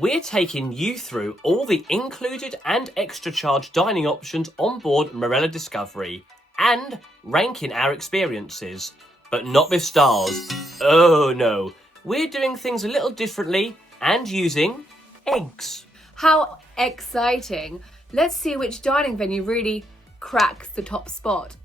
we're taking you through all the included and extra charge dining options on board Marella Discovery and ranking our experiences, but not with stars. Oh no, we're doing things a little differently and using eggs. How exciting! Let's see which dining venue really cracks the top spot.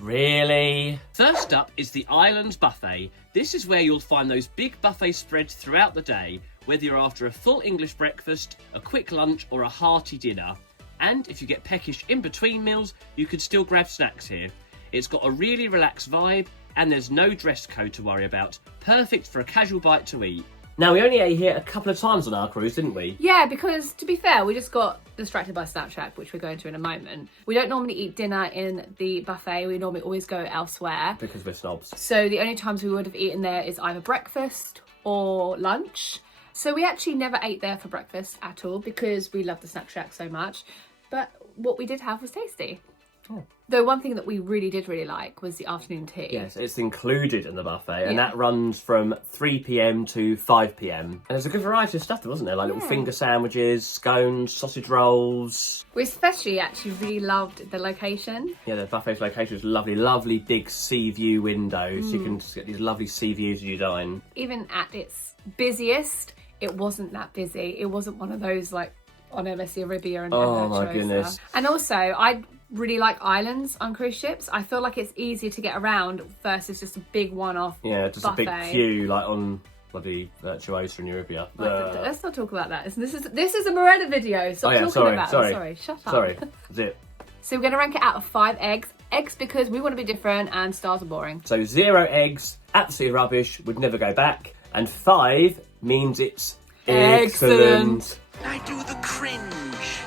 Really? First up is the Islands Buffet. This is where you'll find those big buffet spreads throughout the day, whether you're after a full English breakfast, a quick lunch or a hearty dinner. And if you get peckish in between meals, you can still grab snacks here. It's got a really relaxed vibe and there's no dress code to worry about. Perfect for a casual bite to eat. Now, we only ate here a couple of times on our cruise, didn't we? Yeah, because to be fair, we just got distracted by Snapchat, which we're going to in a moment. We don't normally eat dinner in the buffet. We normally always go elsewhere. Because we're snobs. So the only times we would have eaten there is either breakfast or lunch. So we actually never ate there for breakfast at all because we love the Snack Shack so much. But what we did have was tasty. Oh. Though one thing that we really did like was the afternoon tea. Yes, it's included in the buffet, and that runs from 3 p.m. to 5 p.m. And there's a good variety of stuff there, wasn't there? Like little finger sandwiches, scones, sausage rolls. We especially actually really loved the location. Yeah, the buffet's location is lovely, lovely big sea view windows. You can just get these lovely sea views as you dine. Even at its busiest, it wasn't that busy. It wasn't one of those like on MSC Arabia and oh my goodness. And also, I really like islands on cruise ships. I feel like it's easier to get around versus just a big one-off just buffet. a big queue like on bloody Virtuosa in Arabia. Let's not talk about that. This is a Marella video. Stop talking about it. Sorry, shut up. Sorry, zip. So we're going to rank it out of 5 eggs. Eggs because we want to be different and stars are boring. So 0 eggs, absolutely rubbish, would never go back. And 5 means it's excellent. I do the cringe.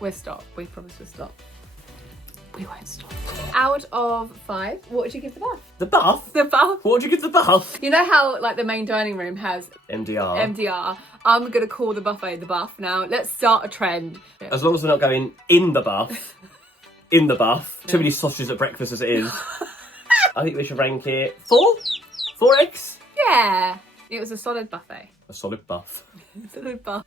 We'll stop. We promise we'll stop. We won't stop. Out of 5, what would you give the bath? The bath? The bath. What would you give the bath? You know how like the main dining room has MDR? I'm going to call the buffet the bath now. Let's start a trend. As long as we're not going in the bath. In the bath. Too many sausages at breakfast as it is. I think we should rank it 4? 4 eggs? Yeah. It was a solid buffet. A solid buff. Solid buff.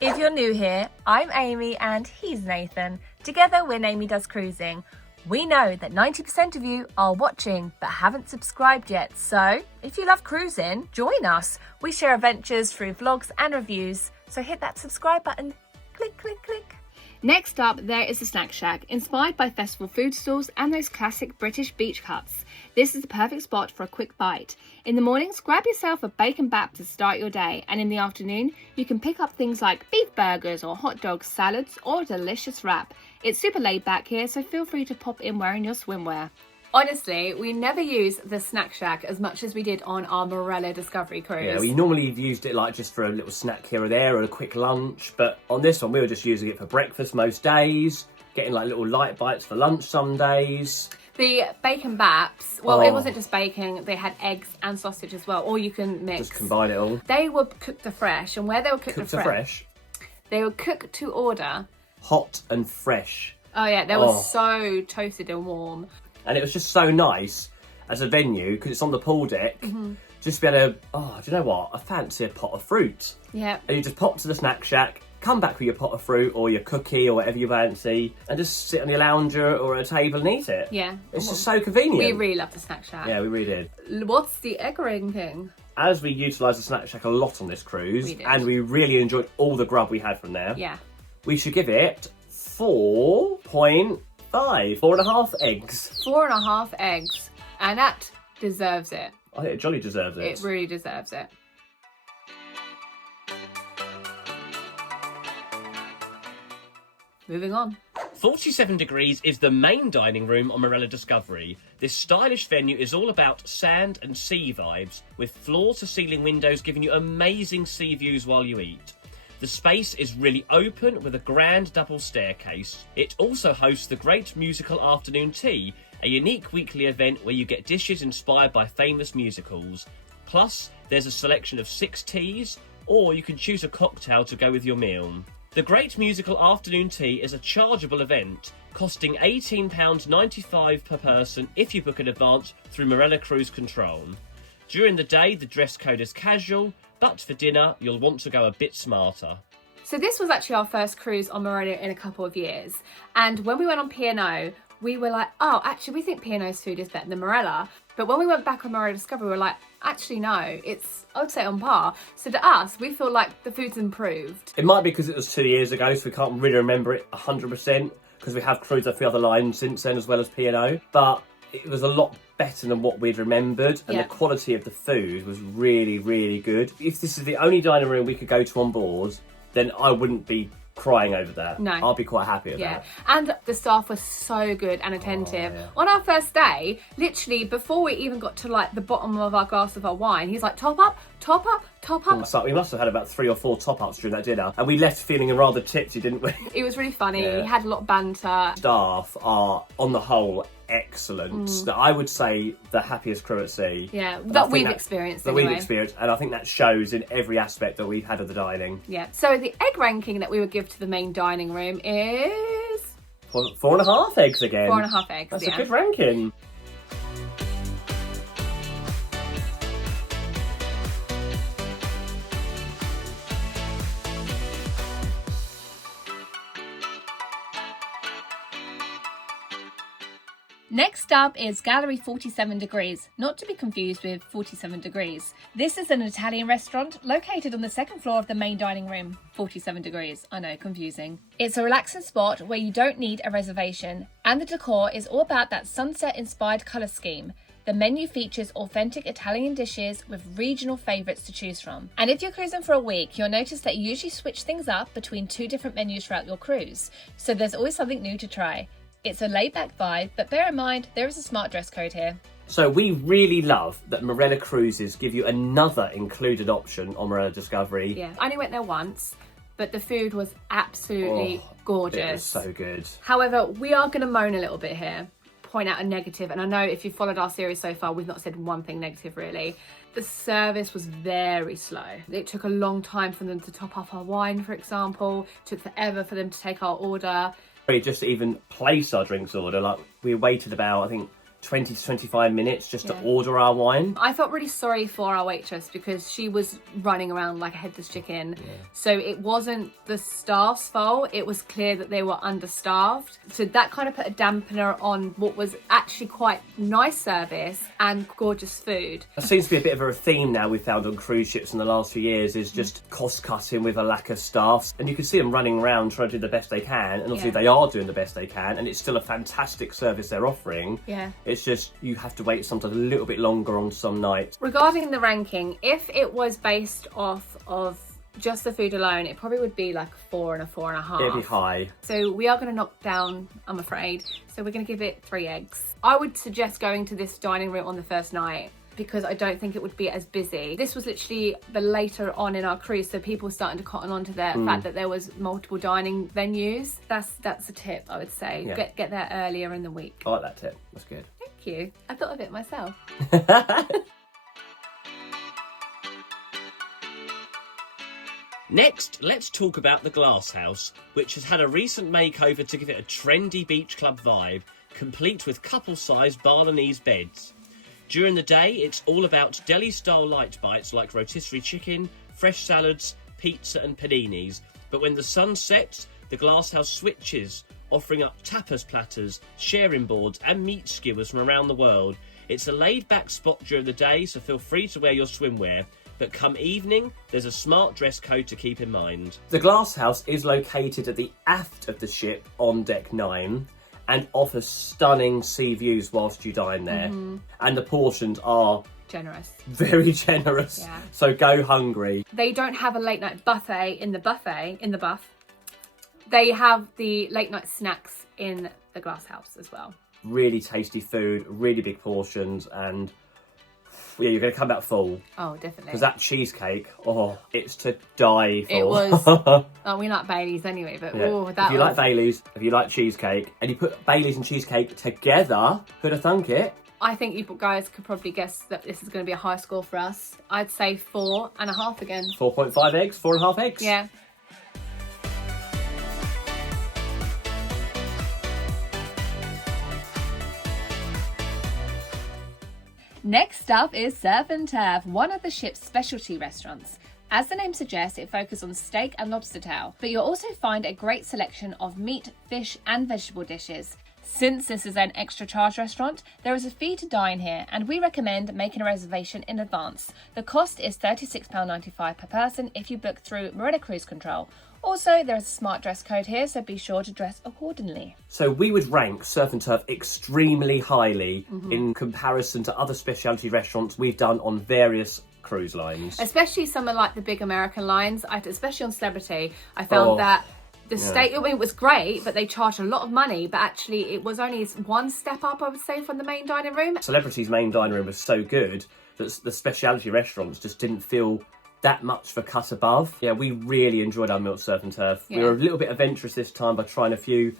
If you're new here, I'm Amy and he's Nathan. Together we're Namy Does Cruising. We know that 90% of you are watching but haven't subscribed yet, so if you love cruising, join us. We share adventures through vlogs and reviews, so hit that subscribe button. Click, click, click. Next up, there is the Snack Shack, inspired by festival food stalls and those classic British beach huts. This is the perfect spot for a quick bite. In the mornings, grab yourself a bacon bap to start your day, and in the afternoon, you can pick up things like beef burgers or hot dogs, salads, or a delicious wrap. It's super laid back here, so feel free to pop in wearing your swimwear. Honestly, we never use the Snack Shack as much as we did on our Marella Discovery cruise. Yeah, we normally have used it like just for a little snack here or there or a quick lunch, but on this one we were just using it for breakfast most days, getting like little light bites for lunch some days. The bacon baps, well, it wasn't just bacon, they had eggs and sausage as well, or you can mix. Just combine it all. They were cooked afresh, and where they were cooked afresh, they were cooked to order. Hot and fresh. Oh yeah, they were so toasted and warm. And it was just so nice as a venue, because it's on the pool deck, just to be able to, do you know what? I fancy a pot of fruit. Yeah. And you just pop to the Snack Shack, come back with your pot of fruit or your cookie or whatever you fancy, and just sit on your lounger or at a table and eat it. Yeah. It's just so convenient. We really love the Snack Shack. Yeah, we really did. What's the egg ranking? As we utilised the Snack Shack a lot on this cruise, and we really enjoyed all the grub we had from there, we should give it 4.5. 4.5 eggs. 4.5 eggs. And that deserves it. I think it jolly deserves it. It really deserves it. Moving on. 47 Degrees is the main dining room on Marella Discovery. This stylish venue is all about sand and sea vibes, with floor-to-ceiling windows giving you amazing sea views while you eat. The space is really open with a grand double staircase. It also hosts the Great Musical Afternoon Tea, a unique weekly event where you get dishes inspired by famous musicals. Plus, there's a selection of 6 teas, or you can choose a cocktail to go with your meal. The Great Musical Afternoon Tea is a chargeable event, costing £18.95 per person if you book in advance through Marella Cruise Control. During the day, the dress code is casual, but for dinner, you'll want to go a bit smarter. So this was actually our first cruise on Marella in a couple of years. And when we went on P&O, we were like, oh, actually, we think P&O's food is better than Marella. But when we went back on Marella Discovery, we were like, actually, no, it's, I would say, on par. So to us, we feel like the food's improved. It might be because it was 2 years ago, so we can't really remember it 100%, because we have cruised a few other lines since then, as well as P&O. But it was a lot better than what we'd remembered, and the quality of the food was really, really good. If this is the only dining room we could go to on board, then I wouldn't be crying over that. No. I'll be quite happy with that. And the staff was so good and attentive. On our first day, literally before we even got to like the bottom of our glass of our wine, he's like, top up, top up, top up. So we must have had about 3 or 4 top-ups during that dinner, and we left feeling rather tipsy, didn't we? It was really funny. He had a lot of banter. Staff are, on the whole, excellent. I would say the happiest crew at sea. Yeah, that we've experienced That anyway. we've experienced, and I think that shows in every aspect that we've had of the dining. Yeah. So the egg ranking that we would give to the main dining room is 4.5 eggs again. 4.5 eggs. That's a good ranking. Next up is Gallery 47 Degrees, not to be confused with 47 Degrees. This is an Italian restaurant located on the second floor of the main dining room. 47 Degrees, I know, confusing. It's a relaxing spot where you don't need a reservation, and the decor is all about that sunset-inspired colour scheme. The menu features authentic Italian dishes with regional favourites to choose from. And if you're cruising for a week, you'll notice that you usually switch things up between 2 different menus throughout your cruise, so there's always something new to try. It's a laid-back vibe, but bear in mind, there is a smart dress code here. So we really love that Marella Cruises give you another included option on Marella Discovery. Yeah, I only went there once, but the food was absolutely gorgeous. It was so good. However, we are going to moan a little bit here, point out a negative, and I know if you've followed our series so far, we've not said one thing negative really. The service was very slow. It took a long time for them to top up our wine, for example. It took forever for them to take our order. Just to even place our drinks order, like we waited about, I think, 20 to 25 minutes just to order our wine. I felt really sorry for our waitress because she was running around like a headless chicken. So it wasn't the staff's fault. It was clear that they were understaffed. So that kind of put a dampener on what was actually quite nice service and gorgeous food. It seems to be a bit of a theme now we've found on cruise ships in the last few years, is just cost cutting with a lack of staff. And you can see them running around trying to do the best they can. And obviously they are doing the best they can. And it's still a fantastic service they're offering. Yeah. It's just, you have to wait sometimes a little bit longer on some nights. Regarding the ranking, if it was based off of just the food alone, it probably would be like 4 and a 4.5. It'd be high. So we are going to knock down, I'm afraid. So we're going to give it 3 eggs. I would suggest going to this dining room on the first night, because I don't think it would be as busy. This was literally the later on in our cruise, so people were starting to cotton on to the fact that there was multiple dining venues. That's a tip, I would say. Yeah. Get there earlier in the week. I like that tip. That's good. Thank you. I thought of it myself. Next, let's talk about the Glass House, which has had a recent makeover to give it a trendy beach club vibe, complete with couple-sized Balinese beds. During the day, it's all about deli-style light bites like rotisserie chicken, fresh salads, pizza and paninis. But when the sun sets, the Glass House switches, offering up tapas platters, sharing boards and meat skewers from around the world. It's a laid-back spot during the day, so feel free to wear your swimwear. But come evening, there's a smart dress code to keep in mind. The Glass House is located at the aft of the ship on deck 9 and offers stunning sea views whilst you dine there. And the portions are Generous. very generous. Yeah. So go hungry. They don't have a late night buffet in the buff. They have the late night snacks in the Glass House as well. Really tasty food, really big portions, and yeah, you're going to come out full. Oh, definitely. Because that cheesecake, it's to die for. It was. Oh, we like Baileys anyway, but Yeah. that If you like Baileys, if you like cheesecake, and you put Baileys and cheesecake together, who'd have thunk it? I think you guys could probably guess that this is going to be a high score for us. I'd say 4.5 again. 4.5 eggs, 4.5 eggs. Yeah. Next up is Surf and Turf, one of the ship's specialty restaurants. As the name suggests, it focuses on steak and lobster tail, but you'll also find a great selection of meat, fish and vegetable dishes. Since this is an extra charge restaurant, there is a fee to dine here, and we recommend making a reservation in advance. The cost is £36.95 per person if you book through Marella Cruise Control. Also, there is a smart dress code here, so be sure to dress accordingly. So we would rank Surf and Turf extremely highly in comparison to other specialty restaurants we've done on various cruise lines. Especially some of like the big American lines, especially on Celebrity, I found that the steak, I mean, it was great, but they charged a lot of money, but actually it was only one step up, I would say, from the main dining room. Celebrity's main dining room was so good that the specialty restaurants just didn't feel that much for cut above. Yeah, we really enjoyed our meal at Surf and Turf. Yeah. We were a little bit adventurous this time by trying a few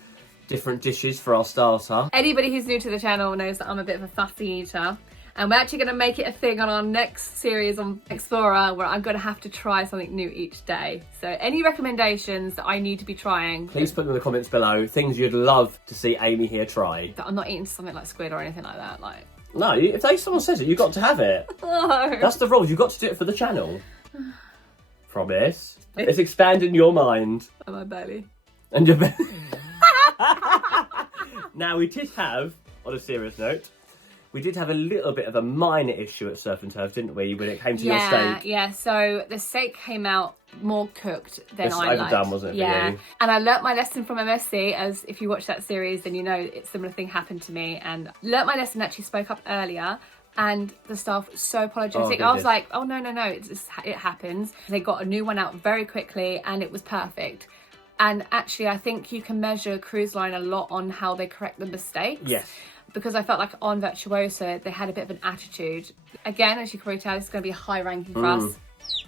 different dishes for our starter. Anybody who's new to the channel knows that I'm a bit of a fussy eater. And we're actually going to make it a thing on our next series on Explorer where I'm going to have to try something new each day. So any recommendations that I need to be trying, please put them in the comments below. Things you'd love to see Amy here try. That I'm not eating something like squid or anything like that. Like, no, if someone says it, you've got to have it. no. That's the rules. You've got to do it for the channel. Promise. It's expanding your mind. And my belly. And your belly. Now, we did have, on a serious note, we did have a little bit of a minor issue at Surf and Turf, didn't we, when it came to your steak? Yeah, so the steak came out more cooked than I liked. Overdone, wasn't it, for you? And I learnt my lesson from MSC, as if you watch that series, then you know it's a similar thing happened to me. And learnt my lesson, actually spoke up earlier, and the staff was so apologetic. I was like, oh, no, it happens. They got a new one out very quickly, and it was perfect. And actually, I think you can measure a cruise line a lot on how they correct the mistakes. Yes. Because I felt like on Virtuosa, they had a bit of an attitude. Again, as you can probably tell, it's going to be a high ranking for us.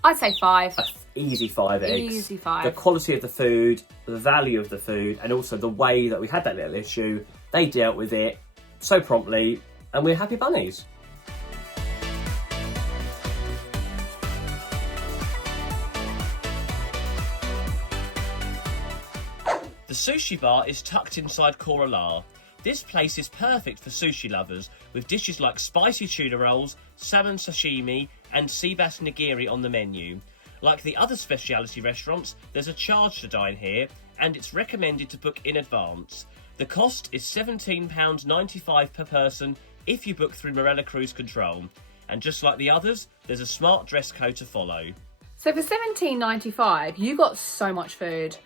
I'd say 5. Easy 5 eggs. Easy 5. The quality of the food, the value of the food, and also the way that we had that little issue, they dealt with it so promptly, and we're happy bunnies. The Sushi Bar is tucked inside Kora. This place is perfect for sushi lovers, with dishes like spicy tuna rolls, salmon sashimi and sea bass nigiri on the menu. Like the other specialty restaurants, there's a charge to dine here, and it's recommended to book in advance. The cost is £17.95 per person if you book through Marella Cruise Control. And just like the others, there's a smart dress code to follow. So for £17.95, you got so much food.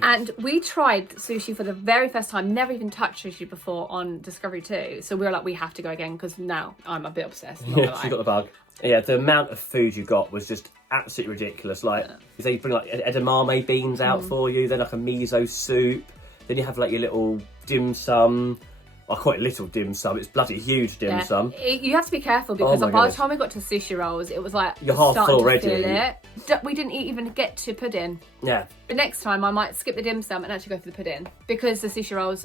And we tried sushi for the very first time, never even touched sushi before on Discovery 2. So we were like, we have to go again, because now I'm a bit obsessed. Yeah, she got the bug. Yeah, the amount of food you got was just absolutely ridiculous. Like, they bring like edamame beans out for you, then like a miso soup, then you have like your little dim sum. I call it little dim sum, it's bloody huge dim sum. You have to be careful, because by the time we got to sushi rolls, it was like, you're half full already. We didn't even get to pudding. Yeah. But next time I might skip the dim sum and actually go for the pudding, because the sushi rolls,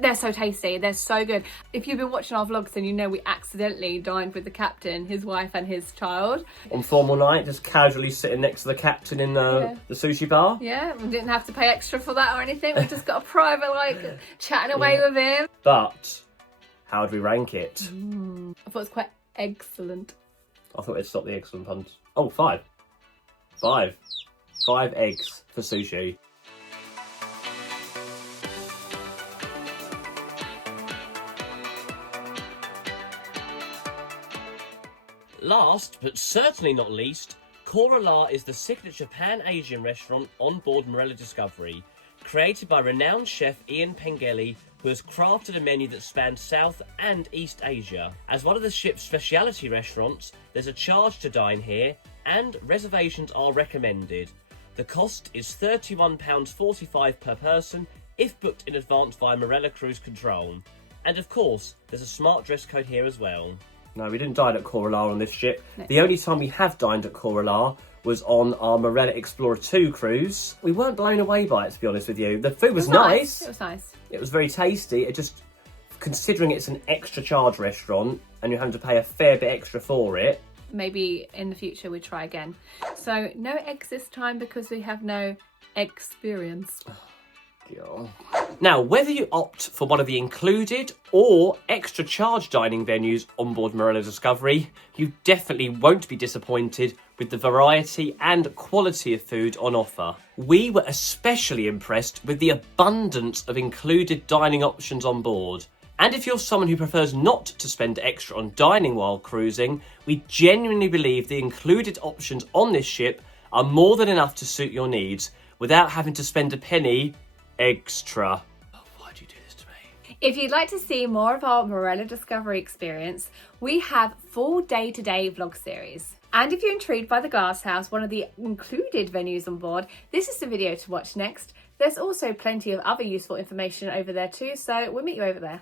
they're so tasty, they're so good. If you've been watching our vlogs, then you know we accidentally dined with the captain, his wife and his child. On formal night, just casually sitting next to the captain in the sushi bar. Yeah, we didn't have to pay extra for that or anything. We just got a private, like, chatting away with him. But how would we rank it? I thought it was quite excellent. I thought it'd stop the excellent puns. Oh, 5. 5. 5 eggs for sushi. Last, but certainly not least, Kora is the signature Pan-Asian restaurant on board Marella Discovery, created by renowned chef Ian Pengelly, who has crafted a menu that spans South and East Asia. As one of the ship's specialty restaurants, there's a charge to dine here, and reservations are recommended. The cost is £31.45 per person if booked in advance via Marella Cruise Control. And of course, there's a smart dress code here as well. No, we didn't dine at Kora on this ship. No. The only time we have dined at Kora was on our Marella Explorer 2 cruise. We weren't blown away by it, to be honest with you. The food was nice. It was nice. It was very tasty. It just, considering it's an extra charge restaurant and you're having to pay a fair bit extra for it. Maybe in the future we try again. So no eggs this time because we have no experience. Yeah. Now, whether you opt for one of the included or extra charge dining venues on board Marella Discovery, you definitely won't be disappointed with the variety and quality of food on offer. We were especially impressed with the abundance of included dining options on board. And if you're someone who prefers not to spend extra on dining while cruising, we genuinely believe the included options on this ship are more than enough to suit your needs without having to spend a penny extra. Oh, why'd you do this to me? If you'd like to see more of our Marella Discovery experience, we have full day-to-day vlog series. And if you're intrigued by the Glass House, one of the included venues on board, this is the video to watch next. There's also plenty of other useful information over there too, so we'll meet you over there.